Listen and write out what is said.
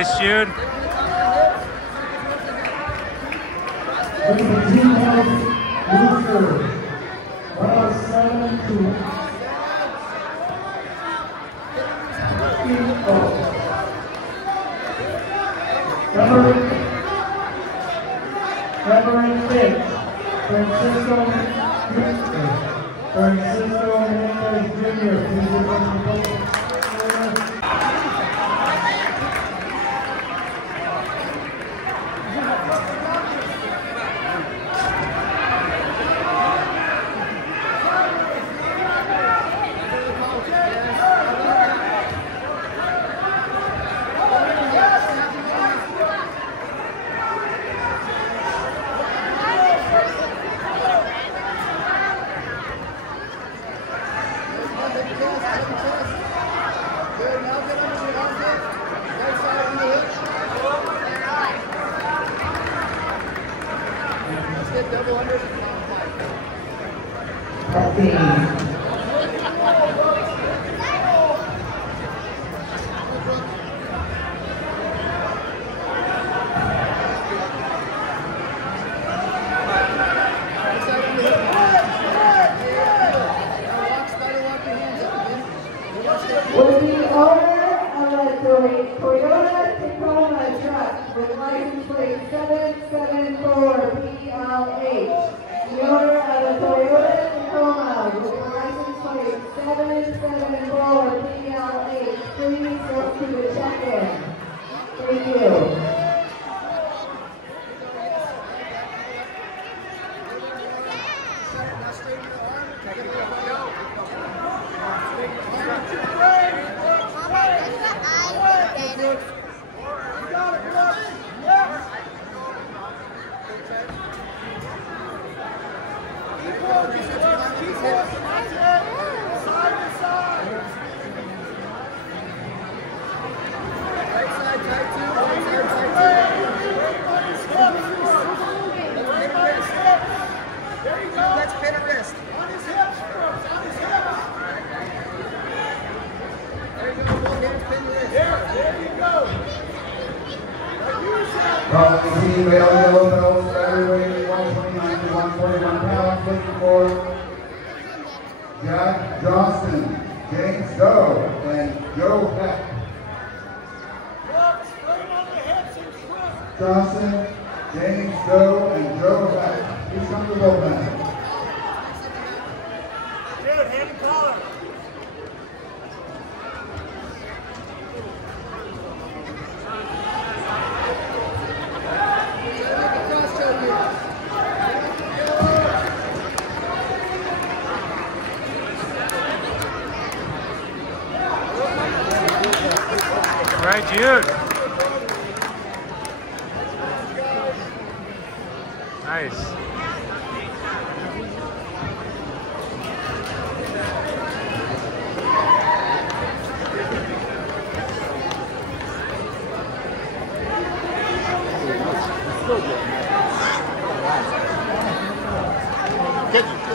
Nice, Jude. February 6th, Francisco Menendez Jr. With the owner of a Toyota Tacoma truck with license plate 774 PLH. The owner of a Toyota Tacoma with license plate 774 PLH. Please go to the check-in. Thank you. Team male yellow belts, featherweight 129 to 141 pounds, looking for Jack Johnson, James Doe, and Joe Heck. Johnson, James Doe, and Joe Heck. Please come to the bullpen. Dude, hand and collar. Right, Jude. Nice. Good.